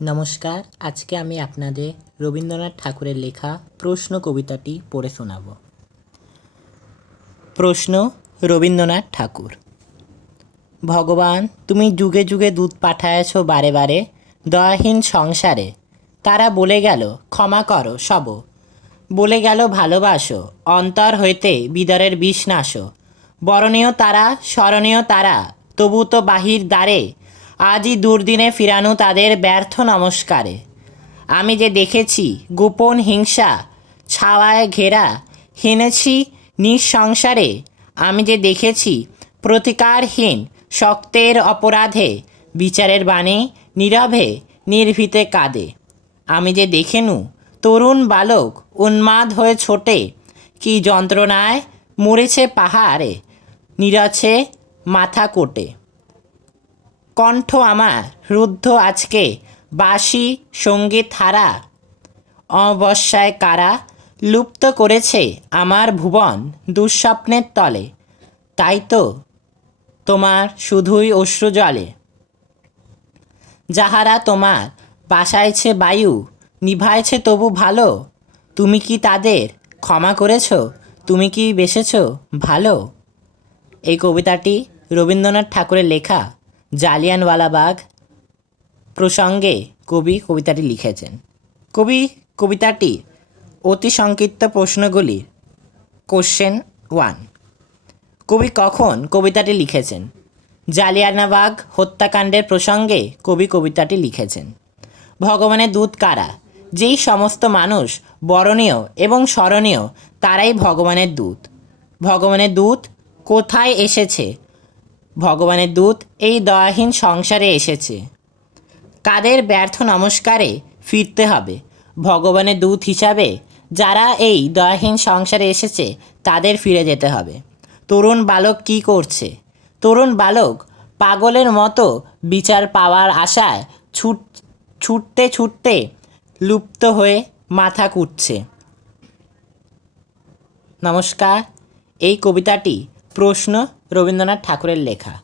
নমস্কার। আজকে আমি আপনাদের রবীন্দ্রনাথ ঠাকুরের লেখা প্রশ্ন কবিতাটি পড়ে শোনাব। প্রশ্ন রবীন্দ্রনাথ ঠাকুর। ভগবান, তুমি যুগে যুগে দূত পাঠায়েছ বারে বারে দয়াহীন সংসারে। তারা বলে গেল ক্ষমা করো সব, বলে গেল ভালোবাসো, অন্তর হইতে বিদরের বিষ নাশো। বরণীয় তারা, স্মরণীয় তারা, তবু তো বাহির দ্বারে আজই দুর্দিনে ফিরানো তাদের ব্যর্থ নমস্কারে। আমি যে দেখেছি গোপন হিংসা ছাওয়ায় ঘেরা হেনেছি নিঃসংসারে। আমি যে দেখেছি প্রতিকারহীন শক্তের অপরাধে বিচারের বাণী নীরবে নির্ভীতে কাঁদে। আমি যে দেখেনু তরুণ বালক উন্মাদ হয়ে ছোটে, কি যন্ত্রণায় মরেছে পাহাড়ে নিরছে মাথা কোটে। কণ্ঠ আমার রুদ্ধ আজকে বাঁশি সঙ্গীত হারা, অমাবস্যায় কারা লুপ্ত করেছে আমার ভুবন দুঃস্বপ্নের তলে। তাই তো তোমার শুধুই অশ্রু জলে, যাহারা তোমার বাসাইছে বায়ু নিভাইছে তবু ভালো। তুমি কি তাদের ক্ষমা করেছ? তুমি কি বেসেছ ভালো? এই কবিতাটি রবীন্দ্রনাথ ঠাকুরের লেখা। জালিয়ানওয়ালাবাগ প্রসঙ্গে কবি কবিতাটি লিখেছেন। কবি কবিতাটি অতি সংক্ষিপ্ত প্রশ্নগুলি। কোশ্চেন 1, কবি কখন কবিতাটি লিখেছেন? জালিয়ানওয়ালাবাগ হত্যাকাণ্ডের প্রসঙ্গে কবি কবিতাটি লিখেছেন। ভগবানের দূত কারা? যেই সমস্ত মানুষ বরণীয় এবং স্মরণীয় তারাই ভগবানের দূত। ভগবানের দূত কোথায় এসেছে? ভগবানের দূত এই দয়াহীন সংসারে এসেছে। কাদের ব্যর্থ নমস্কারে ফিরতে হবে? ভগবানের দূত হিসাবে যারা এই দয়াহীন সংসারে এসেছে তাদের ফিরে যেতে হবে। তরুণ বালক কি করছে? তরুণ বালক পাগলের মতো বিচার পাওয়ার আশায় ছুটতে ছুটতে লুপ্ত হয়ে মাথা কুটছে। নমস্কার। এই কবিতাটি প্রশ্ন রবীন্দ্রনাথ ঠাকুরের লেখা।